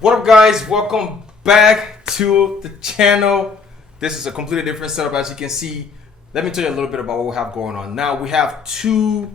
What up, guys? Welcome back to the channel. This is a completely different setup, as you can see. Let me tell you a little bit about what we have going on. Now, we have two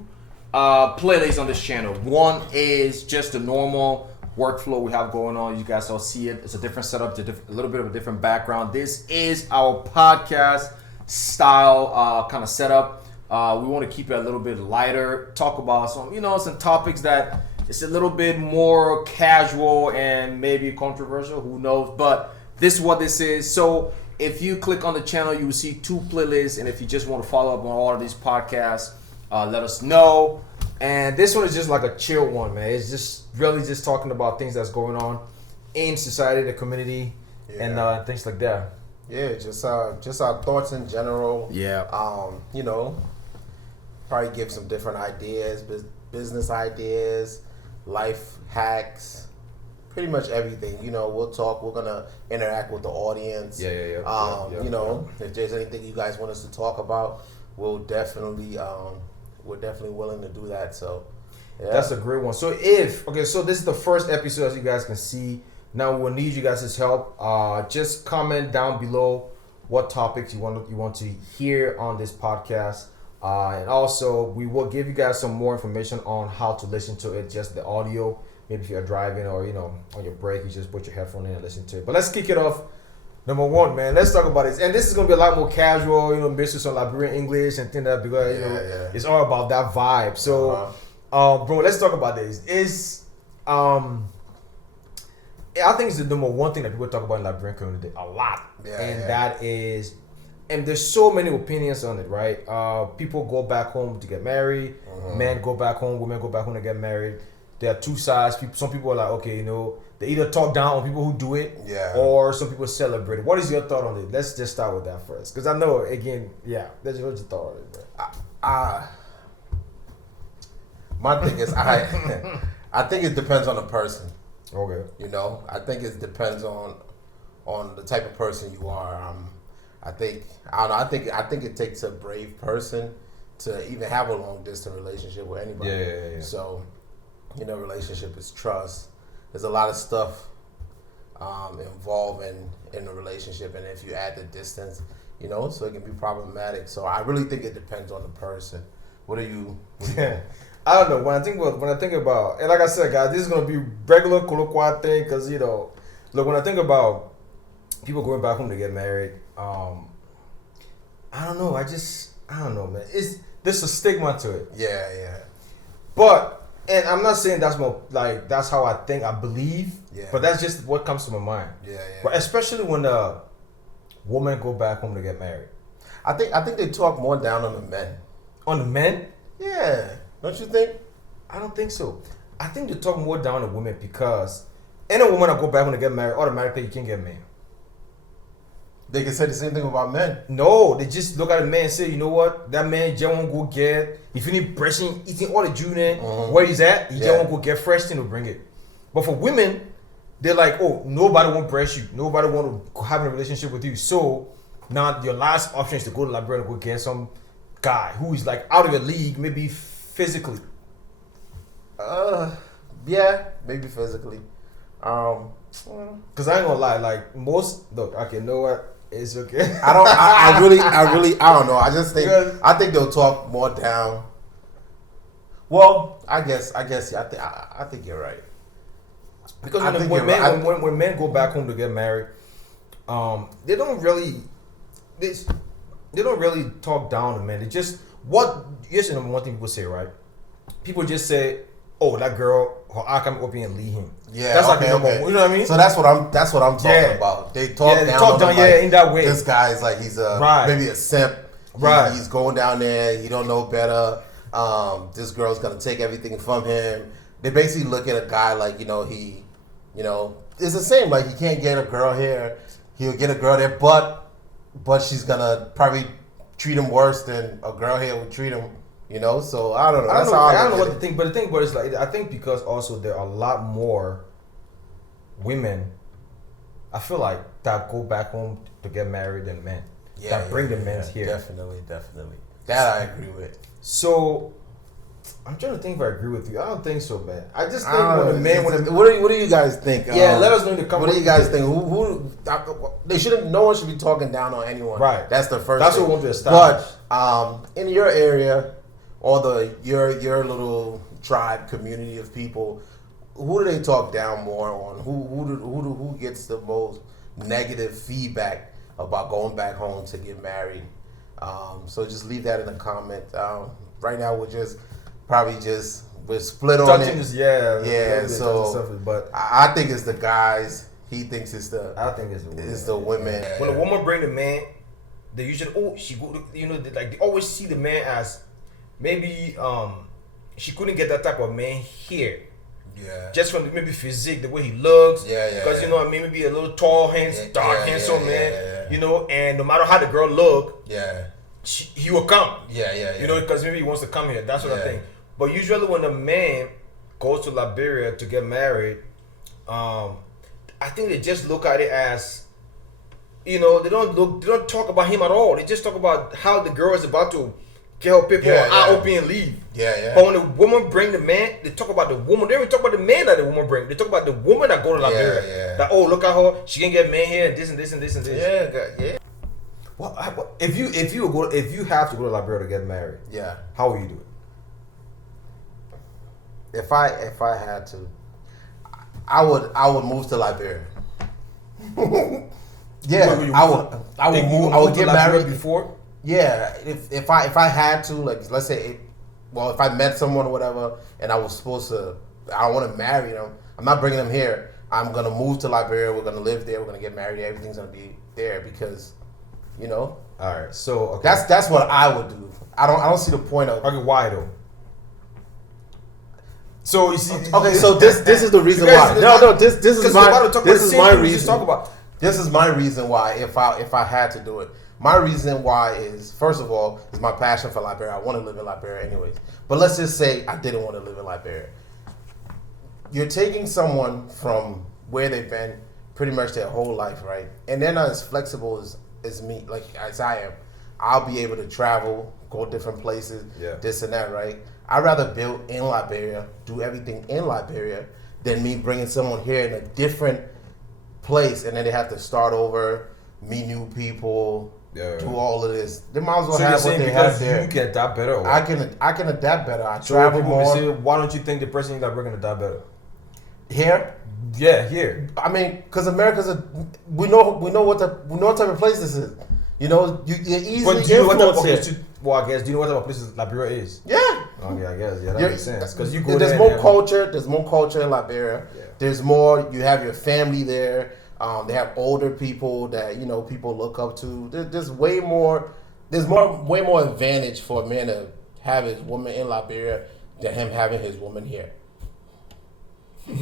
playlists on this channel. One is just the normal workflow we have going on. You guys all see it. It's a different setup, a little bit of a different background. This is our podcast style kind of setup. We want to keep it a little bit lighter, talk about some topics that it's a little bit more casual and maybe controversial, who knows, but this is what this is. So if you click on the channel, you will see two playlists, and if you just want to follow up on all of these podcasts, let us know. And this one is just like a chill one, man. It's just really just talking about things that's going on in society, the community, and things like that. Yeah, just our thoughts in general. Yeah. Probably give some different ideas, business ideas, life hacks, pretty much everything. We'll talk. We're gonna interact with the audience. If there's anything you guys want us to talk about, we're definitely willing to do that. So, yeah. That's a great one. So this is the first episode, as you guys can see. Now we'll need you guys' help. Just comment down below what topics you want to hear on this podcast. And also, we will give you guys some more information on how to listen to it, just the audio. Maybe if you're driving or, on your break, you just put your headphone in and listen to it. But let's kick it off. Number one, man, let's talk about this. And this is going to be a lot more casual, based on some Liberian English and things like that, because, it's all about that vibe. So, bro, let's talk about this. I think it's the number one thing that people talk about in the Liberian community a lot. That is... And there's so many opinions on it, right? People go back home to get married. Men go back home. Women go back home to get married. There are two sides. Some people are like, okay, they either talk down on people who do it, or some people celebrate it. What is your thought on it? Let's just start with that first, because I know, again, what's your thought on it, bro? My thing is, I think it depends on the person. Okay. I think it depends on the type of person you are. I think it takes a brave person to even have a long distance relationship with anybody. Yeah. So, relationship is trust. There's a lot of stuff involved in a relationship, and if you add the distance, so it can be problematic. So I really think it depends on the person. What do you I don't know. When I think about, and like I said, guys, this is gonna be regular colloquial thing, because look, when I think about people going back home to get married, I don't know. I don't know, man. There's a stigma to it. Yeah. But, and I'm not saying that's how I think, I believe. Yeah. But that's just what comes to my mind. Yeah. But especially when the women go back home to get married. I think they talk more down on the men. On the men? Yeah. Don't you think? I don't think so. I think they talk more down on women because any woman that go back home to get married, automatically you can't get married. They can say the same thing about men. No, they just look at a man and say, you know what? That man just won't go get. If you need brushing, eating all the junior, where he's at, he just won't go get fresh thing to bring it. But for women, they're like, oh, nobody won't brush you. Nobody want to have a relationship with you. So now your last option is to go to the library and go get some guy who is like out of your league, maybe physically. Yeah, maybe physically. Cause I ain't gonna lie, like most you know what? It's okay. I really don't know. I think they'll talk more down. Well, I guess yeah, I think you're right. Because when men go back home to get married, they don't really talk down to men. They just here's the number one thing people say, right? People just say, oh, that girl, her come up and leave him. Yeah, that's like number one. You know what I mean? So that's what I'm talking about. They talk down. In that way. This guy's like he's maybe a simp. Right. He's going down there. He don't know better. This girl's gonna take everything from him. They basically look at a guy like it's the same. Like he can't get a girl here. He'll get a girl there, but she's gonna probably treat him worse than a girl here would treat him. So I don't know. I don't know what to think, but the thing about it is, like, I think because also there are a lot more women, I feel like, that go back home to get married than men. That bring the men here. Definitely. That I agree with. So I'm trying to think if I agree with you. I don't think so, man. I just think when the man... What do you guys think? Yeah, let us know in the comments. What do you guys think? Who they shouldn't... No one should be talking down on anyone. Right. That's the first That's thing. what we want to establish. But in your area, or your little tribe, community of people, who do they talk down more on? Who gets the most negative feedback about going back home to get married? So just leave that in the comment. Right now we're split on it. Yeah. So, but I think it's the guys. He thinks it's the. I think it's the women. It's the women. When a woman bring the man, they usually she go to, they always see the man as maybe she couldn't get that type of man here. Yeah. Just from maybe physique, the way he looks. Yeah. Because maybe a little tall, handsome man. And no matter how the girl look. Yeah. He will come. Yeah. Because maybe he wants to come here. That's what I think. But usually when a man goes to Liberia to get married, I think they just look at it as, they don't talk about him at all. They just talk about how the girl is about to get her people open and leave. Yeah. But when the woman bring the man, they talk about the woman. They don't even talk about the man that the woman bring. They talk about the woman that go to Liberia. Yeah. That, look at her. She can get man here and this and this and this and this. Yeah. Well, if you have to go to Liberia to get married, how will you do it? If I had to, I would move to Liberia. I would get married before. Yeah, if I had to, like, let's say, if I met someone or whatever, and I was supposed to, I want to marry them. I'm not bringing them here. I'm gonna move to Liberia. We're gonna live there. We're gonna get married. Everything's gonna be there because. All right. So that's what I would do. I don't see the point of. Okay, why though? So you see. Okay, so this is the reason why. This is my reason. Talk about. This is my reason why. If I had to do it, my reason why is, first of all, is my passion for Liberia. I want to live in Liberia anyways. But let's just say I didn't want to live in Liberia. You're taking someone from where they've been pretty much their whole life, right? And they're not as flexible as me, like as I am. I'll be able to travel, go different places, this and that, right? I'd rather build in Liberia, do everything in Liberia, than me bringing someone here in a different place, and then they have to start over, meet new people, do all of this. They might as well have what they have there. You can adapt better. Or? I can adapt better. I travel more. Say, why don't you think the person in Liberia can adapt better? Here? Yeah, here. I mean, because America's we know what type of place this is. You're easily influenced here. I guess. Do you know what type of place Liberia is? Yeah. Okay, I guess. Yeah, that makes sense. Because you go there's more culture. There's more culture in Liberia. Yeah. There's more. You have your family there. They have older people that people look up to. There's way more. There's way more advantage for a man to have his woman in Liberia than him having his woman here. It's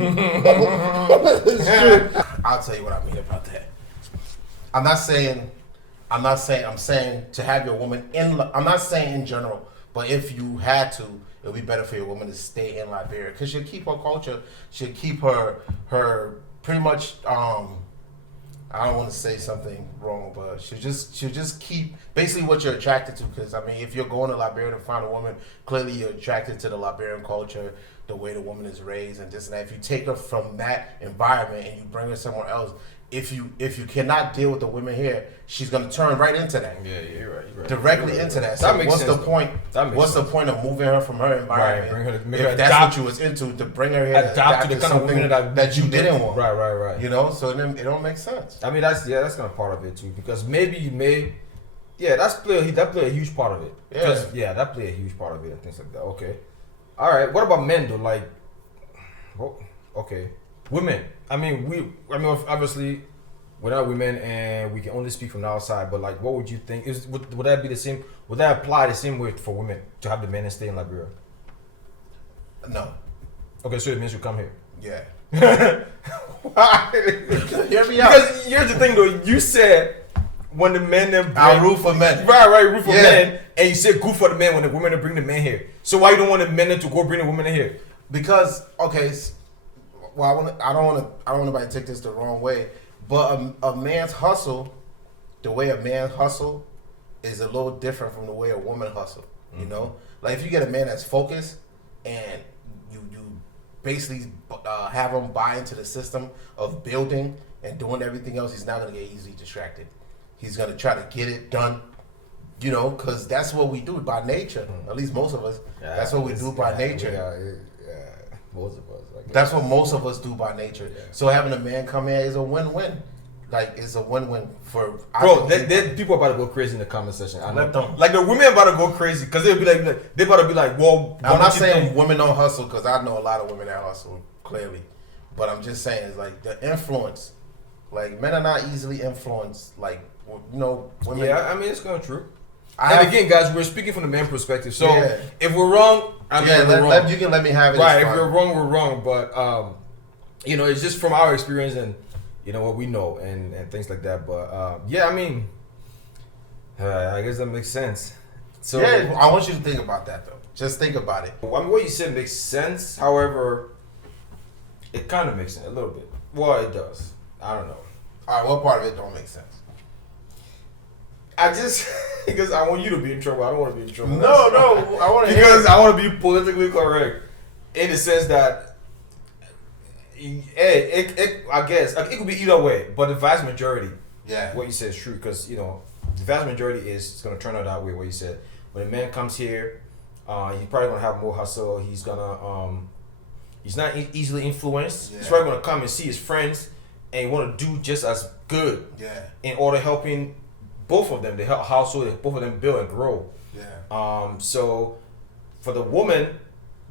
true. I'll tell you what I mean about that. I'm saying to have your woman in. I'm not saying in general, but if you had to, it would be better for your woman to stay in Liberia because she'll keep her culture. She'll keep her pretty much. I don't want to say something wrong, but she'll just keep basically what you're attracted to. Because I mean, if you're going to Liberia to find a woman, clearly you're attracted to the Liberian culture, the way the woman is raised, and this and that. If you take her from that environment and you bring her somewhere else, if you cannot deal with the women here, she's gonna turn right into that. Yeah, you're right. Directly into that. So what's the point? What's the point of moving her from her environment? Right, bring her if that's what you was into, to bring her here adapt to the kind of women that you didn't want. Right. So then it don't make sense. I mean that's kind of part of it too, because maybe you may. Yeah, that play a huge part of it. That play a huge part of it and things like that. Okay. All right. What about men though? Like, okay, women. I mean, obviously, we're not women, and we can only speak from the outside. But like, what would you think? Would that be the same? Would that apply the same way for women to have the men and stay in Liberia? No. Okay, so it means you come here. Yeah. Hear me out. Because here's the thing, though. You said when the men then I'll root for men. Right, root for men, and you said good for the men when the women to bring the men here. So why you don't want the men to go bring the women in here? Because well, I don't want nobody to take this the wrong way, but a man's hustle, the way a man hustle, is a little different from the way a woman hustle. Like if you get a man that's focused, and you basically have him buy into the system of building and doing everything else, he's not going to get easily distracted. He's going to try to get it done, you know, because that's what we do by nature. At least most of us. Yeah, that's what we do by nature. Most of us. That's what most of us do by nature. Yeah. So having a man come here is a win-win. Like, it's a win-win for... Bro, people about to go crazy in the comment section. I know. Like, the women about to go crazy because they'll be like, they about to be like, well... I'm not saying women don't hustle because I know a lot of women that hustle, clearly. But I'm just saying, it's like, the influence. Like, men are not easily influenced. Like, you know, women... Yeah, I mean, it's kind of true. Again, guys, we're speaking from the man perspective. So, if we're wrong, we're wrong. You can let me have it. Right, if you're wrong, we're wrong. But, you know, it's just from our experience and... You know what we know and things like that, but yeah, I mean, I guess that makes sense. So yeah, I want you to think about that though. Just think about it. I mean, what you said makes sense. However, it kind of makes sense a little bit. Well, it does. I don't know. All right, what part of it don't make sense? I just because I want you to be in trouble. I don't want to be in trouble. No, I want to because I want to be politically correct in the sense that. I guess it could be either way, but the vast majority, what you said is true because you know the vast majority is going to turn out that way. What you said, when a man comes here, he's probably going to have more hustle. He's gonna he's not easily influenced. Yeah. He's probably going to come and see his friends and want to do just as good. Yeah. In order helping both of them, the household, both of them build and grow. Yeah. So for the woman,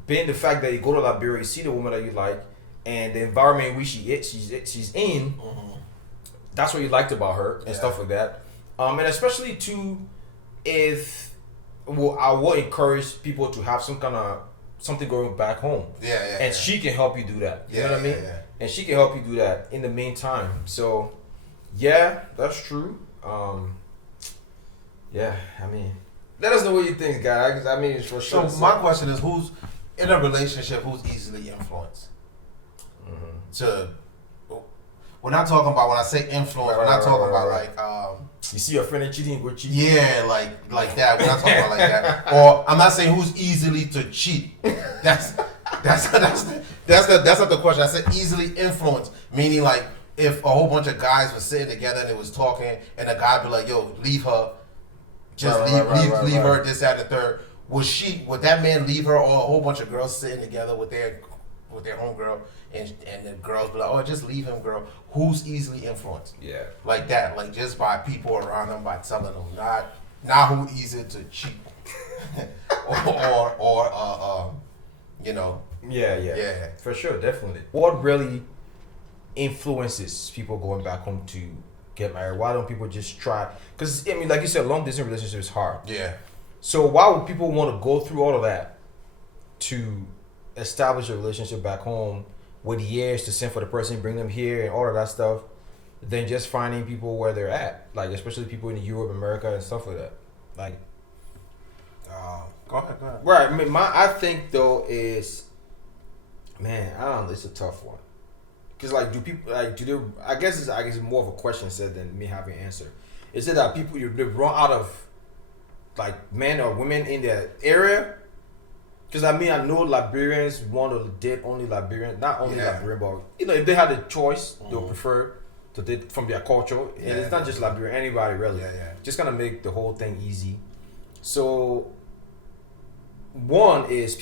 being the fact that you go to Liberia, you see the woman that you like. And the environment in which she's in, that's what you liked about her and stuff like that. And especially too, I will encourage people to have some kind of something going back home. And she can help you do that. You know what I mean? Yeah. And she can help you do that in the meantime. So, yeah, that's true. Yeah, I mean, let us know what you think, guys. I mean, for sure. So my question is, who's in a relationship who's easily influenced? We're not talking about when I say influence. We're not talking about like you see your friend cheating, go cheat. Yeah, like that. We're not talking about like that. Or I'm not saying who's easily to cheat. That's not the question. I said easily influenced, meaning like if a whole bunch of guys were sitting together and they was talking, and a guy be like, "Yo, leave her, just leave her." This, that, and the third. Would that man leave her, or a whole bunch of girls sitting together with their homegirl? And the girls be like, "Oh, just leave him, girl." Who's easily influenced? Yeah, like that, like just by people around them, by telling them, not who easy to cheat, or you know. Yeah, for sure, definitely. What really influences people going back home to get married? Why don't people just try? Because I mean, like you said, long distance relationship is hard. Yeah. So why would people want to go through all of that to establish a relationship back home? With years to send for the person, bring them here, and all of that stuff, than just finding people where they're at, like especially people in Europe, America, and stuff like that. Like, go ahead. Right. I mean, I think though is, man, I don't know. It's a tough one, cause like, do people like do they? I guess it's more of a question said than me having an answer. Is it that people they run out of like men or women in their area? Because I mean, I know Liberians want to date only Liberians, not only Liberian, but you know, if they had a choice, they would prefer to date from their culture. And it's not just Liberian, anybody really. Just kind of make the whole thing easy. So, one is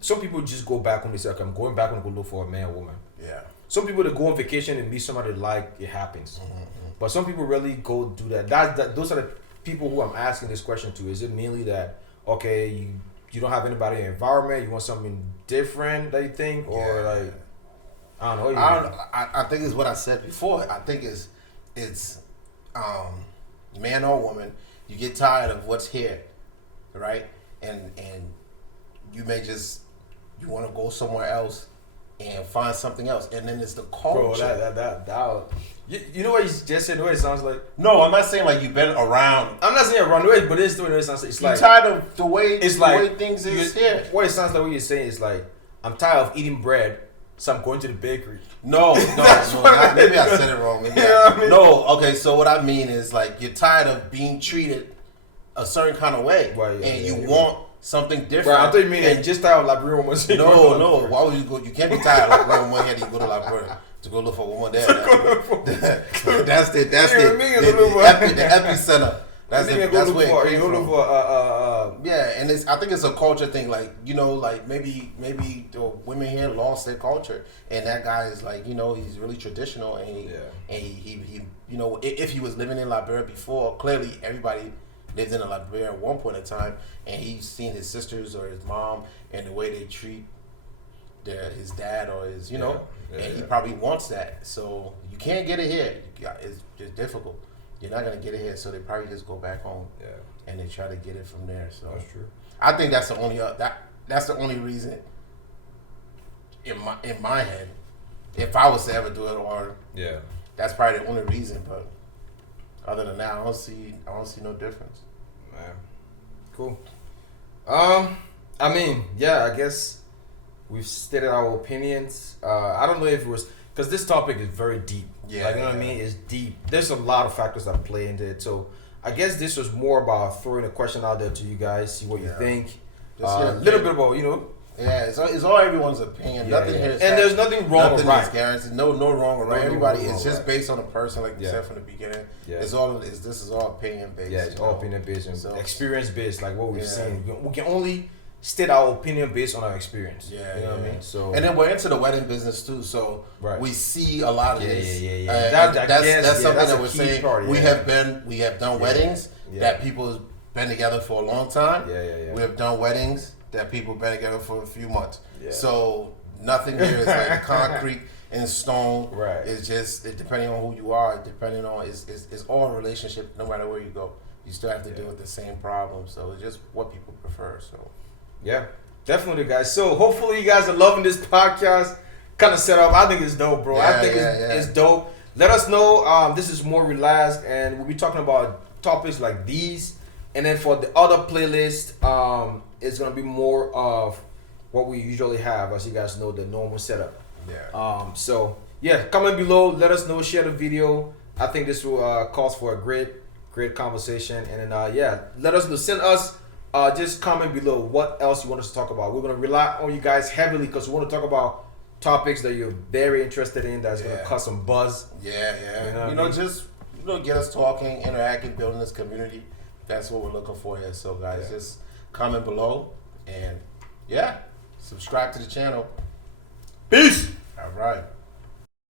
some people just go back when they say, okay, I'm going back and go look for a man or woman. Yeah. Some people that go on vacation and meet somebody they like, it happens. But some people really go do that. Those are the people who I'm asking this question to. Is it mainly that, okay, you don't have anybody in the environment, you want something different that you think, or like I don't know. I think it's what I said before. I think it's man or woman, you get tired of what's here, right? And you may you want to go somewhere else and find something else, and then it's the culture. Bro, you know what you just said? The way it sounds like. No, I'm not saying like you've been around. I'm not saying around the way, but it's the way it sounds like. It's you're like tired of the way things is here. What it sounds like, what you're saying is like, I'm tired of eating bread, so I'm going to the bakery. No, maybe I said it wrong. Maybe No, okay. So what I mean is like you're tired of being treated a certain kind of way, and you want something different. Right, I thought you mean just tired of Liberian woman. No. Why would you go? You can't be tired of Liberian woman here. You go to Liberia to go look for one there. That's the epicenter. That's where it came from. Yeah, and I think it's a culture thing. Like like maybe the women here lost their culture, and that guy is like he's really traditional, and he if he was living in Liberia before, clearly everybody lived in Liberia at one point in time, and he's seen his sisters or his mom and the way they treat his dad or his and he probably wants that. So you can't get it here. It's just difficult. You're not gonna get it here, so they probably just go back home. Yeah. And they try to get it from there. So that's true. I think that's the only that's the only reason in my head, if I was to ever do it, or that's probably the only reason. But other than that, I don't see no difference. Man, cool. I mean, I guess we've stated our opinions. I don't know if it was because this topic is very deep. Yeah, you know what I mean? It's deep. There's a lot of factors that play into it. So I guess this was more about throwing a question out there to you guys, see what you think. A little bit about, Yeah, it's all everyone's opinion. Nothing here is and there's nothing wrong or right. Guaranteed. No wrong or right. Everybody, it's just based on a person, like you said from the beginning. Yeah. This is all opinion based. Yeah, it's all opinion based and experience based, like what we've seen. We can only state our opinion based on our experience. You know what I mean? So, and then we're into the wedding business too, so we see a lot of this. That's something that we're saying. Part, we have done weddings that people have been together for a long time. We have done weddings that people have been together for a few months. So nothing here is like concrete and stone. Right. It's just depending on who you are, depending on it's all a relationship. No matter where you go, you still have to deal with the same problem. So it's just what people prefer. So. Yeah, definitely, guys. So hopefully you guys are loving this podcast kind of setup. I think it's dope, bro. I think it's dope. Let us know. This is more relaxed, and we'll be talking about topics like these. And then for the other playlist, it's gonna be more of what we usually have, as you guys know, the normal setup. Yeah. So comment below. Let us know. Share the video. I think this will cause for a great conversation. And then let us know. Send us. Just comment below what else you want us to talk about. We're going to rely on you guys heavily because we want to talk about topics that you're very interested in that's going to cause some buzz. Just get us talking, interacting, building this community. That's what we're looking for here. So guys, just comment below and subscribe to the channel. Peace. All right.